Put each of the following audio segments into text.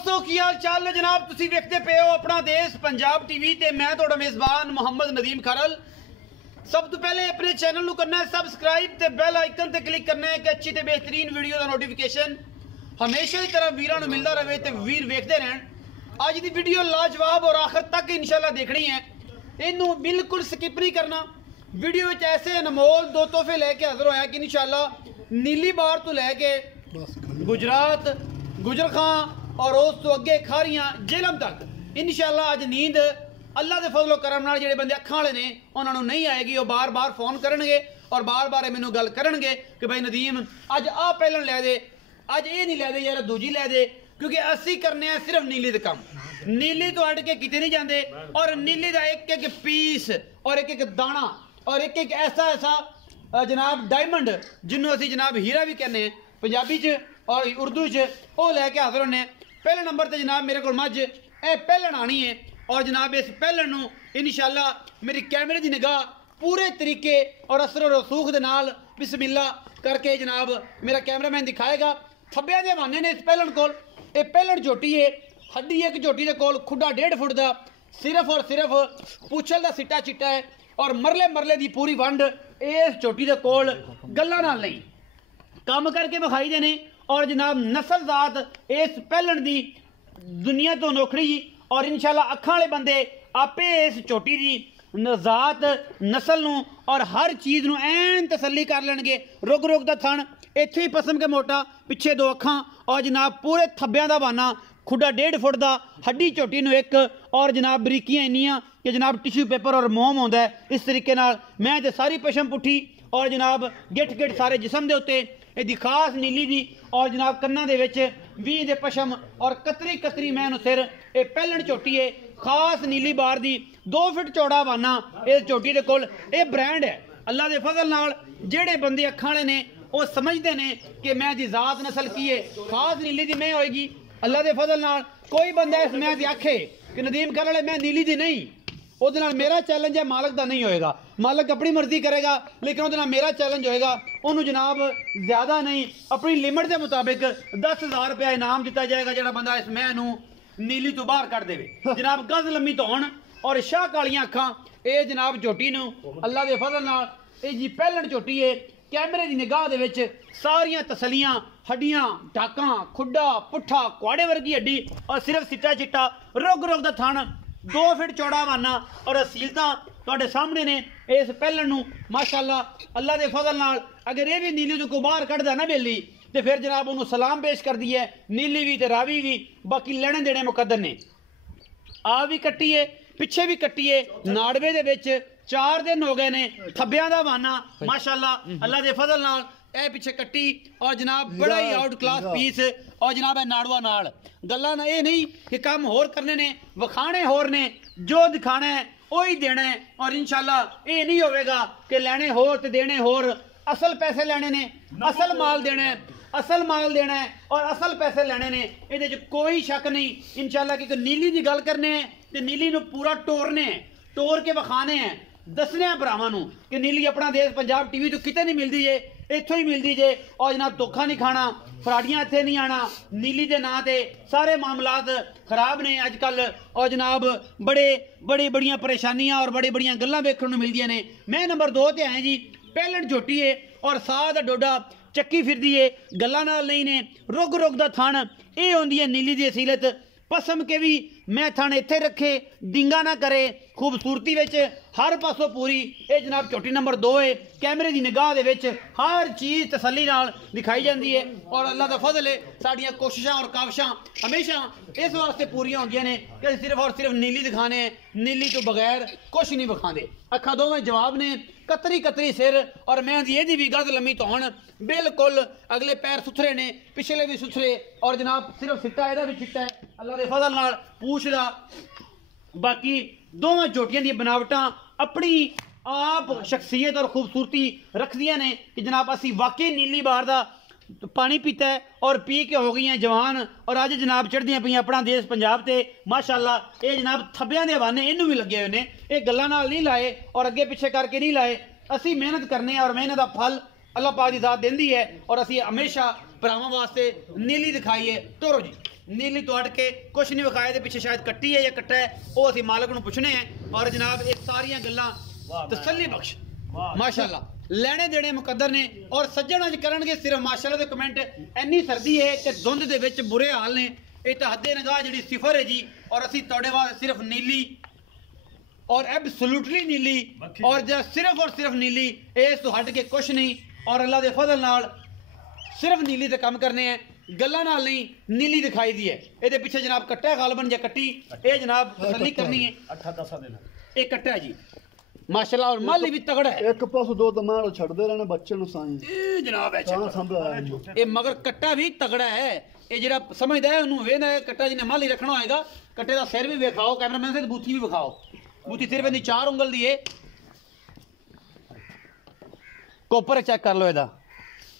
दोस्तों की हाल चाल है जनाब। तुसी वेखते पे हो अपना देश पंजाब टीवी ते मैं तुहाडा मेजबान मोहम्मद नदीम खरल। सब तो पहले अपने चैनल नू करना है सबसक्राइब ते बेल आइकन ते क्लिक करना है कि अच्छी ते बेहतरीन वीडियो का नोटिफिकेशन हमेशा की तरह वीरां नू मिलता रहे ते वीर वेखते रहन। अज दी वीडियो लाजवाब और आखिर तक इंशाल्लाह देखनी है, इनू बिल्कुल स्किप नहीं करना। वीडियो में ऐसे अनमोल दो तोहफे लेके हाजिर होया कि इंशाल्लाह नीली बार तो लैके गुजरात गुजर खां और उस तो अगे खारियां जेलम तक इंशाल्लाह अज नींद अल्लाह के फजलो करम नाल जेडे बंदे अखां वाले ने उन्होंने नहीं आएगी। वो बार बार फोन करनगे और बार बार मैनू गल करनगे कि भाई नदीम अज आ पहलन लै दे, अज ये नहीं लै दे यार दूजी लै दे, क्योंकि असी करने सिर्फ नीली का कम। नीली तो अड़ के किते नहीं जाते और नीली का एक एक पीस और एक एक दाना और एक एक ऐसा ऐसा जनाब डायमंड जिन्होंने असी जनाब हीरा भी कहने पंजाबी च और उर्दू च वो लैके हाजिर होने। पहले नंबर पर जनाब मेरे को मझ ए पहलन आनी है और जनाब इस पहलन इंशाल्लाह मेरी कैमरे की निगाह पूरे तरीके और असर और रसूख के नाल बिस्मिल्ला करके जनाब मेरा कैमरामैन दिखाएगा। थब्बे के हवाने ने इस पहलन को पहलन झोटी है, हड्डी एक झोटी के कोल खुडा 1.5 फुट का सिर्फ और सिर्फ पूछल का सिट्टा चिट्टा है और मरले मरले की पूरी वंड इस झोटी के कोल गल्लां नाल नहीं काम करके विखाई देने। और जनाब नस्ल जात इस पहलन की दुनिया तो नोखड़ी और इंशाल्लाह अखां वाले बंदे आपे इस झोटी की जात नस्ल नू और हर चीज़ नू ऐन तसल्ली कर लेंगे। रुग रुग का थन इत्थे ही पसम के मोटा पिछे 2 अखां और जनाब पूरे थब्बियां का बाना खुडा 1.5 फुट का हड्डी झोटी नू एक और जनाब बरीकियां इन्नियां कि जनाब टिश्यू पेपर और मोम होंदा है। इस तरीके नाल मैं ते सारी पशम पुट्ठी और जनाब गिठ गिठ सारे जिसम के उत्ते यदि खास नीली दी और जनाब कन्ना दे विच 20 दे पशम और कतरी कतरी मैन सिर ये पहलन झोटी है खास नीली बार दी 2 फुट चौड़ा बाना इस झोटी दे कोल। ये ब्रांड है अल्लाह के फजल नाल जेड़े बंदे अखां वाले ने वो समझते हैं कि मैं दी जात नस्ल की है खास नीली दी मैं होएगी। अल्लाह के फजल नाल कोई बंदा इस मैं दी आखे कि नदीम कर वाले मैं नीली दी नहीं, ਉਹਦੇ ਨਾਲ मेरा चैलेंज है मालक का नहीं होएगा। मालक अपनी मर्जी करेगा लेकिन ਉਹਦੇ ਨਾਲ मेरा चैलेंज होएगा। ਉਹਨੂੰ जनाब ज़्यादा नहीं अपनी लिमिट के मुताबिक 10,000 रुपया इनाम दिता जाएगा ਜਿਹੜਾ बंदा इस मैं नू नीली तो बाहर कर देवे। जनाब गज लम्मी धौन और शाह कालियां अखां ये जनाब झोटी नू अल्लाह के फजल नाल ये जी पहलन झोटी है कैमरे की निगाह दे विच सारियां तसलियां हड्डियां टाकां खुडा पुट्ठा कुआड़े वर्गी हड्डी और सिर्फ सिट्टा चिट्टा रुग रुग दा थन 2 फुट चौड़ा बाना और असीलता तुहाडे सामने ने इस पहलन नू माशाअल्लाह अल्लाह के फजल नाल। अगर ये भी नीली को बाहर कढ़दा ना बेली तो फिर जनाब उन्होंने सलाम पेश कर दी है नीली भी ते रावी भी। बाकी लेने देने मुकद्दर ने आ भी कट्टी है पिछे भी कट्टी है नाड़वे दे विच 4 दिन हो गए ने थब्बियां दा बाना माशाअल्लाह अल्लाह के फजल नाल ए पिछे कट्टी और जनाब बड़ा ही आउट क्लास पीस और जनाब है नाड़वा नाल गल्लां ना ये नहीं कि काम होर करने ने वखाने होर ने जो दिखाना है वही देना है। और इंशाल्लाह ये नहीं होगा कि लेने होर ते देने होर, असल पैसे लेने ने असल माल देना है, असल माल देना है और असल पैसे लेने ने ये कोई शक नहीं। इंशाल्लाह कि नीली की गल करने हैं तो नीली नू पूरा टोरने टोर के विखाने हैं दसने भरावां नू कि नीली अपना देश पंजाब टीवी तो किते नहीं मिलती है इत्थों ही मिलती जे। और जनाब धोखा नहीं खाना फराडियां इत्थे नहीं आना नीली के नाँ ते सारे मामलात खराब ने अजकल और जनाब बड़े बड़ियां परेशानियां और बड़ी बड़ियां गल्लां वेखण नूं मिलदियां ने। मैं नंबर 2 ते आए जी पहलन झोटी है और साह दा डोडा चक्की फिरदी है गल्लां नाल नहीं ने रुग रुग दा थन ये होंदी है नीली दी असीलत। पसम के भी मैं थन इत्थे रखे डिंगा ना करे खूबसूरती विच हर पासों पूरी ये जनाब झोटी नंबर 2 है कैमरे की निगाह दे विच हर चीज़ तसल्ली नाल दिखाई जाती है। और अल्लाह का फजल है साड़ियाँ कोशिशां और काविशां हमेशा इस वास्ते पूरियां होंदियां ने कि सिर्फ और सिर्फ नीली दिखाने हैं, नीली तो बगैर कुछ नहीं विखाते। अखा दोवें जवाब ने कतरी कतरी सिर और मैं ये भी गज लम्मी धौन बिल्कुल अगले पैर सुथरे ने पिछले भी सुथरे और जनाब सिर्फ सिट्टा यदा भी चिट्टा है अल्लाह के फजल नाल पूछ दा। बाकी दोवें झोटियां दी बनावटां अपनी आप शख्सियत और खूबसूरती रखदियां ने कि जनाब असी वाकई नीली बार दा पानी पीता है और पी के हो गई हैं जवान और अज जनाब चढ़दियां पईयां अपना देश पंजाब ते माशाअल्लाह। ये जनाब थब्बियां दे हवाने इनू भी लगे हुए ने ये गल्लां नाल नहीं लाए और अगे पिछे करके नहीं लाए। असी मेहनत करने और मेहनत का फल अल्लाह पाक दी जात देंदी है और असी हमेशा भरावां वास्ते नीली दिखाई है। टोरो जी नीली तो हट के कुछ नहीं विखाए दे पिछे शायद कट्टी है या कट्टा है वो असी मालक नूं पुछने हैं और जनाब ये सारियां गल्लां तसल्ली बख्श माशाअल्लाह लेने देने मुकद्दर ने और सज्जण अज करनगे सिर्फ माशाअल्लाह दे कमेंट इन्नी सर्दी है कि धुंध दे विच बुरे हाल ने ये तो हद्दे निगाह जिहड़ी सिफर है जी और असी तुहाडे वास्ते सिर्फ नीली और एब्सोल्युटली नीली और सिर्फ नीली इस तो हट के कुछ नहीं और अल्लाह के फजल नाल सिर्फ नीली ते काम करने हैं गल्लां नाल नहीं नीली दिखाई दी है ये पिछे जनाब कट्टा गालबन या कट्टी ये जनाब तसल्ली करनी है 8-10 दिन ये कट्टा है जी माशाल्लाह और माली भी तगड़ा है एक पासों दो तमार छड़दे रहने बच्चे नु साईं ए जनाब है तां संभला ये मगर कट्टा भी तगड़ा है ये जरा समझदा है ओनू वेंदा है कट्टा जिने माली रखना होएगा कट्टे दा सिर भी विखाओ कैमरामैन से बूथी भी विखाओ बूथी सिर्फ इन्दी 4 उंगल दी है कोपर चेक कर लो एदा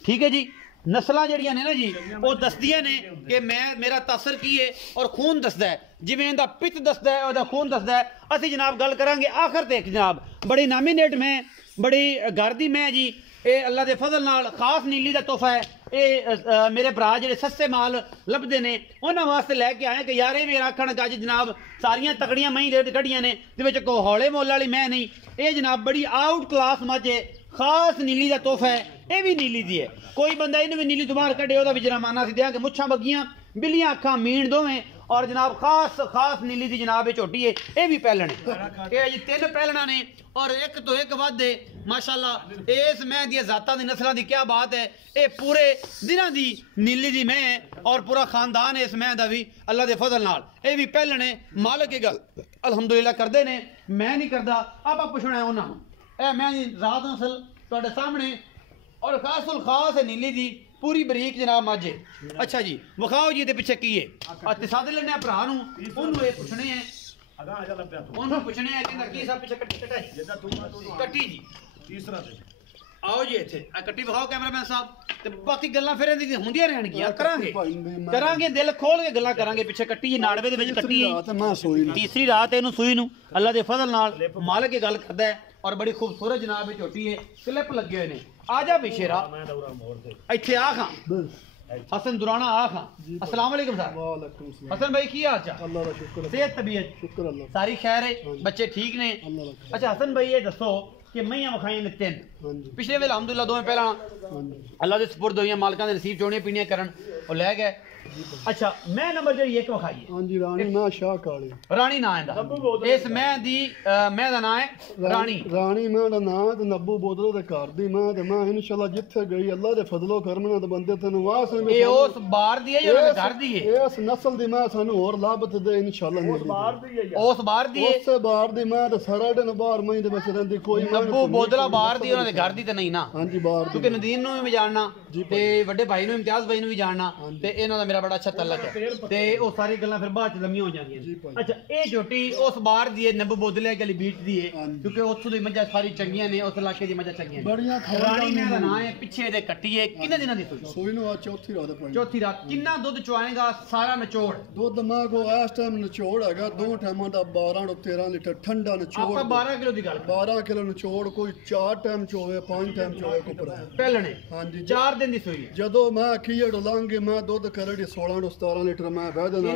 ठीक है जी नस्लां जड़ियां ने ना जी वो दसदियां ने कि मैं मेरा तासर की है और खून दसदा है जिवें इहदा पित्त दसदा है ओहदा खून दसदा है असीं जनाब गल करांगे आखिर ते जनाब बड़ी नामिनेट मैं बड़ी घर दी मैं जी ये अल्लाह के फजल नाल खास नीली का तोहफा है ये मेरे भरा जो सस्ते माल लभदे ने उन्होंने वास्ते लैके आए कि यार ये भी आखन अज जनाब सारियां तकड़ियां मई रेट कढ़ियां ने कोई हौले मुल वाली मैं नहीं ये जनाब बड़ी आउट क्लास मज है खास नीली का तोहफा है ये भी नीली दी है कोई बंदा इन्हें भी नीली तुम्हार कढ़े वह भी जरामाना सी देंगे मुछां बगियां बिल्लियां अखां मीण दोवें और जनाब खास नीली दी जनाब ये झोटी है ये भी पैलण ये जी 3 पैलणा ने और एक तो एक वादे माशाल्लाह इस मैं दी जातां दी नस्लां दी क्या बात है ये पूरे दिनां दी नीली दी मैं और पूरा खानदान है इस मैं दा भी अल्लाह दे फजल नाल ये भी पैलण है मालिक की गल अल्हम्दुलिल्लाह करदे ने मैं नहीं करदा आप पुछना है उन्हां ए मैं रात नस्ल तुहाडे सामने और खासुल खास है नीली दी पूरी बरीक जनाब मज है अच्छा जी विखाओ जी पिछे की है सद लेने भरा ये पुछने हैं पुछने हैं कि सब पिछे कट्टी जी तीसरा आओ जी इत्थे कट्टी विखाओ कैमरामैन साहब ते बाकी गल्लां फिर इहदी हुंदियां रहणगियां करांगे दिल खोल के गल्लां करांगे पिछे कट्टी जी नाड़वे दे विच कट्टी तीसरी रात इहनूं सूई नूं अल्लाह दे फजल नाल मालिक की गल करदा है और बड़ी खूबसूरत जनाब झोटी है क्लिप लगे हुए ने आजा बिशेरा इत्थे आ खां हसन दुराना आ खां अस्सलाम वालेकुम साहब हसन भाई की हाल चाल अल्लाह दा शुक्र सेहत तबीयत शुक्र अल्लाह सारी खैर है बच्चे ठीक ने अच्छा हसन भाई ये दसो कि मैयां वखाई ने 3 पिछले वेले अलहमदुलिल्लाह दोवें पहला अल्लाह दे सुपुर्द होईयां मालकां दे नसीब चोणियां पीणियां करन ओ लै गए अच्छा मैं नंबर जी एक वखाई है हां जी रानी ना शाह काली रानी ना है इस मैं दी मैं दा नाम है रानी मैं दा नाम ते नब्बू बोतलों दे घर दी मैं ते मैं इंशाल्लाह जिथे गई अल्लाह दे फजलो करम नाल बंदे तैनूं वास ये उस बार दी है या घर दी है इस नस्ल दी मैं सानू और लाभत दे इंशाल्लाह उस बार दी है उस बार दी है उस बार दी मैं ते सारा दिन बाहर मई दे विच रहिंदी कोई नब्बू बोतला बार दी उन्हां दे घर दी ते नहीं ना हां जी बाहर क्योंकि नदीम नूं भी जानना ते वड्डे भाई नूं इम्तियाज भाई नूं भी जानना ते इन्हां दा मेरा बड़ा अच्छा तल्लक है ते ओ सारी गल्लां फिर बाद च लम्मियां हो जांदियां अच्छा ये झोटी उस बार दी है नब्बू बोतले वाली बीट दी है क्योंकि उत्थों दी मज्जां सारी चंगियां ने उस इलाके दी मज्जां चंगियां बड़ियां रानी मैं दा नाम है पिछे दे कट्टी है कितने दिनां दी सोई नु आज चौथी रात पई चौथी रात कितना दूध चुआएगा सारा निचोड़ दूध मां को इस टाइम निचोड़ हैगा दो टाइमां दा 12 ਤੋਂ 13 लीटर ठंडा निचोड़ आपका 12 किलो दी गल 12 किलो निचोड़ कोई 4 टाइम चोवे 5 टाइम चोवे कुपरा पहलने हां जी 4 दिन दी सोई ਜਦੋਂ ਮੈਂ ਖੀੜ ਲਾਂਗੇ ਮੈਂ ਦੁੱਧ ਕਰੜੀ 16 ਤੋਂ 17 ਲੀਟਰ ਮੈਂ ਵਹਿ ਦੇਣਾ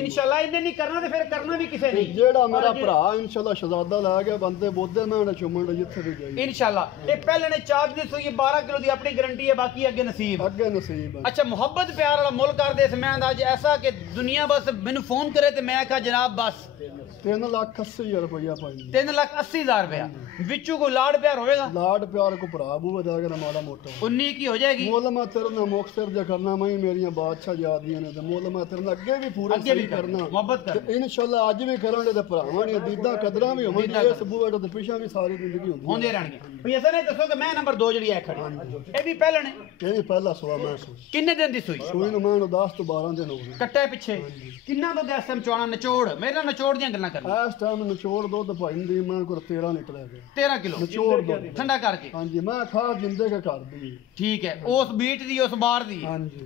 इंशाल्लाह इन्ने नहीं करना ते फिर करना भी किसे नहीं जेड़ा मेरा भरा इंशाल्लाह शहजादा ला गया बंदे बोदे मैं उन्हें चुमन जिथे भी जाई इंशाल्लाह ये पहले ने 4 दिन सोई 12 किलो दी अपनी गारंटी है बाकी आगे नसीब अच्छा मोहब्बत प्यार वाला मुल्क कर दे इस मैं अंदाज ऐसा कि दुनिया बस मैंने फोन करे ते मैं कहा जनाब बस 3,80,000 रुपया पाई 3,80,000 रुपया विचू को लाड प्यार होएगा लाड प्यार को भरा बूवे जाके माड़ा मोटा 19 की हो जाएगी मोल मैं तेरे ना मुक्तसर जा करना मैं मेरियां बादशाह यादियां ने ते मोल मैं तेरे ना अगे भी पूरा सही करना मोहब्बत कर इंशाल्लाह आज भी करांगे ते भरावां दी दीदा कदरां भी होंदी इस बूवे ते पिछा भी सारी जिंदगी होंदे रहणगे भई ऐसा नहीं दसो कि मैं नंबर 2 जड़ी है खड़ी ये भी पहले ने ये भी पहला सवा मैं कितने दिन दी सुई सुई नु मैं 10 ਤੋਂ 12 दिन हो गए कट्टे पिछे कितना तो गैस टाइम चौड़ा निचोड़ मेरे निचोड़ दी गल्लां कर इस टाइम निचोड़ दूध भाईंदी मैं को 13 लीटर है 13 किलो निचोड़ दूध ठंडा करके हां जी मैं खा जिंदे के कर दी ठीक है उस बीट दी उस बार दी हां जी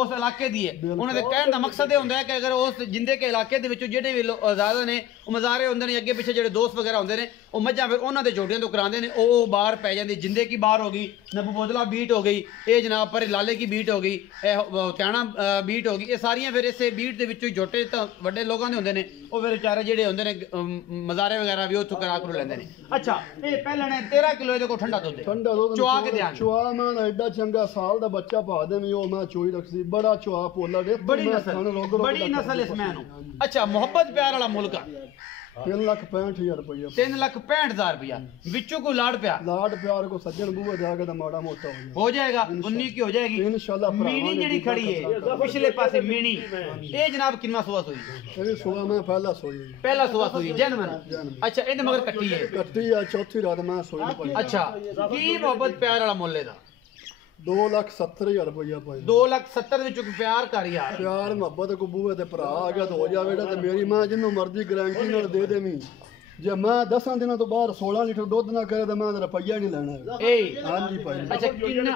उस इलाके दी है उन्हां दे कहण दा मकसद ये हुंदा है कि अगर उस जिंदे के इलाके दे विचों जेडे भी आजाद ने मज़ारे हुंदे ने अगे पीछे जेडे दोस्त वगैरह हुंदे ने ਉਹ ਮੱਝਾਂ ਫਿਰ ਉਹਨਾਂ ਦੇ ਝੋਟੀਆਂ ਤੋਂ ਕਰਾਉਂਦੇ ਨੇ, ਉਹ ਬਾਹਰ ਪੈ ਜਾਂਦੀ। ਜਿੰਦੇ ਕੀ ਬਾਹਰ ਹੋ ਗਈ, ਨੱਬੂ ਬੋਦਲਾ ਬੀਟ ਹੋ ਗਈ, ਇਹ ਜਨਾਬ ਪਰ ਲਾਲੇ ਕੀ ਬੀਟ ਹੋ ਗਈ, ਇਹ ਹਥਿਆਣਾ ਬੀਟ ਹੋ ਗਈ। ਇਹ ਸਾਰੀਆਂ ਫਿਰ ਇਸੇ ਬੀਟ ਦੇ ਵਿੱਚੋਂ ਹੀ ਝੋਟੇ ਤਾਂ ਵੱਡੇ ਲੋਕਾਂ ਦੇ ਹੁੰਦੇ ਨੇ, ਉਹ ਫਿਰ ਵਿਚਾਰੇ ਜਿਹੜੇ ਹੁੰਦੇ ਨੇ ਮਜ਼ਾਰੇ ਵਗੈਰਾ ਵੀ ਉੱਥੋਂ ਕਰਾ ਕਰ ਲੈਂਦੇ ਨੇ। ਅੱਛਾ, ਇਹ ਪਹਿਲਾਂ ਨੇ 13 ਕਿਲੋ ਇਹਦੇ ਕੋਲ ਠੰਡਾ ਦੁੱਧ ਹੈ, ਠੰਡਾ ਦੁੱਧ ਚੁਆ ਕੇ ਦਿਆਂਗੇ। ਚੁਆ ਮੈਂ ਐਡਾ ਚੰਗਾ ਸਾਲ ਦਾ ਬੱਚਾ ਪਾ ਦੇਵੀਂ, ਉਹ ਮੈਂ ਚੋਈ ਰੱਖਦੀ, ਬੜਾ ਚੁਆ ਪੋਲਾ ਦੇ, ਬੜੀ ਨਸਲ ਇਸ ਮੈਂ ਨੂੰ। ਅੱਛਾ, ਮੁਹੱਬਤ ਪਿਆਰ ਵਾਲਾ ਮੁਲਕ ਆ। 3,65,000 रुपया 3,65,000 रुपया ਵਿੱਚੋਂ ਕੋਈ ਲਾੜ ਪਿਆ लाड प्यार को सज्जन बूहे जाके तो माड़ा मोटा हो जाएगा 19 की हो जाएगी इंशाल्लाह। मीनी ਜਿਹੜੀ खड़ी है पिछले पासे मीनी, ये जनाब कितना सुआ सोई? तेरी सुबह में पहला सोई, पहला सुआ सोई जनमन। अच्छा, ਇਹਦੇ मगर ਕੱਟੀ है, कट्टी है चौथी रात में सोई पई। अच्छा, ਕੀ ਮੁਹੱਬਤ ਪਿਆਰ ਵਾਲਾ ਮੁੱਲ ਇਹਦਾ? 2,70,000 रुपया पाई। 2,70,000 ਵਿੱਚੋਂ ਪਿਆਰ ਕਰ ਯਾਰ। प्यार मोहब्बत को बूहे ते भरा आ गया तो हो जावेगा, ते मेरी मां जिन्नों मर्जी गारंटी नाल दे देवीं। जे मैं 10 दिनों तो बाहर 16 लीटर दुध ना करे तो मैं रुपया नहीं लेना। ए हां जी भाई। अच्छा, कितना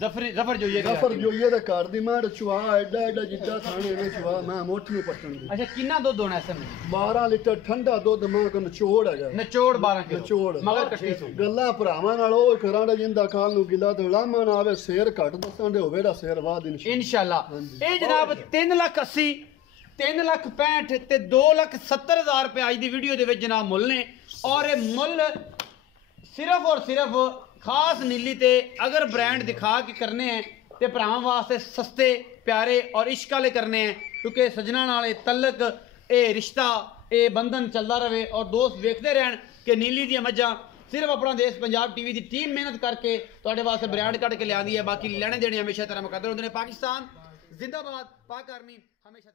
जफर जो ये जफर जो ये ते कर दी मैं चुआ एडा एडा जिद्दा थाने में चुआ मैं मोठ नहीं पटन दी। अच्छा, कितना दुध होना ऐसे में? 12 लीटर ठंडा दुध मैं को निचोड़ है। निचोड़ 12 किलो निचोड़ मगर ਕੱਟੀ ਸੂ ਗੱਲਾਂ ਭਰਾਵਾਂ ਨਾਲ ਉਹ ਕਰਾਂਡਾ ਜਿੰਦਾ ਕਾਲ ਨੂੰ ਗਿਲਾ ਤੇ ਲਾਮਾ ਨਾ ਆਵੇ, ਸ਼ੇਰ ਘੱਟ ਦੱਸਾਂ ਦੇ ਹੋਵੇ ਦਾ ਸ਼ੇਰ ਬਾਦ ਇਨਸ਼ਾਅੱਲਾ। ਇਹ ਜਨਾਬ 3,80,000 3,65,000 ਤੇ 2,70,000 ਰੁਪਏ ਅੱਜ ਦੀ ਵੀਡੀਓ ਦੇ ਵਿੱਚ ਜਨਾਬ ਮੁੱਲ ਨੇ। ਔਰ ਇਹ ਮੁੱਲ ਸਿਰਫ ਔਰ ਸਿਰਫ ਖਾਸ ਨੀਲੀ ਤੇ अगर ब्रांड दिखा के करने हैं ਤੇ ਭਰਾਵਾਂ ਵਾਸਤੇ ਸਸਤੇ ਪਿਆਰੇ ਔਰ ਇਸ਼ਕ ਵਾਲੇ ਕਰਨੇ हैं, ਕਿਉਂਕਿ ਸਜਣਾ ਨਾਲ ਇਹ ਤਲਕ, ਇਹ ਰਿਸ਼ਤਾ, ਇਹ ਬੰਧਨ ਚੱਲਦਾ ਰਹੇ ਔਰ ਦੋਸਤ ਵੇਖਦੇ ਰਹਿਣ ਕਿ ਨੀਲੀ ਦੀਆਂ ਮੱਝਾਂ ਸਿਰਫ ਆਪਣਾ ਦੇਸ਼ ਪੰਜਾਬ ਟੀਵੀ ਦੀ ਟੀਮ ਮਿਹਨਤ ਕਰਕੇ ਤੁਹਾਡੇ ਵਾਸਤੇ ਬ੍ਰਾਂਡ ਕੱਢ ਕੇ ਲਿਆਂਦੀ ਹੈ। ਬਾਕੀ ਲੈਣੇ ਦੇਣੇ ਹਮੇਸ਼ਾ ਤਰ੍ਹਾਂ ਮੁਕੱਦਰ ਹੁੰਦੇ ਨੇ। ਪਾਕਿਸਤਾਨ ਜ਼ਿੰਦਾਬਾਦ, ਪਾਕ ਆਰਮੀ ਹਮੇਸ਼ਾ।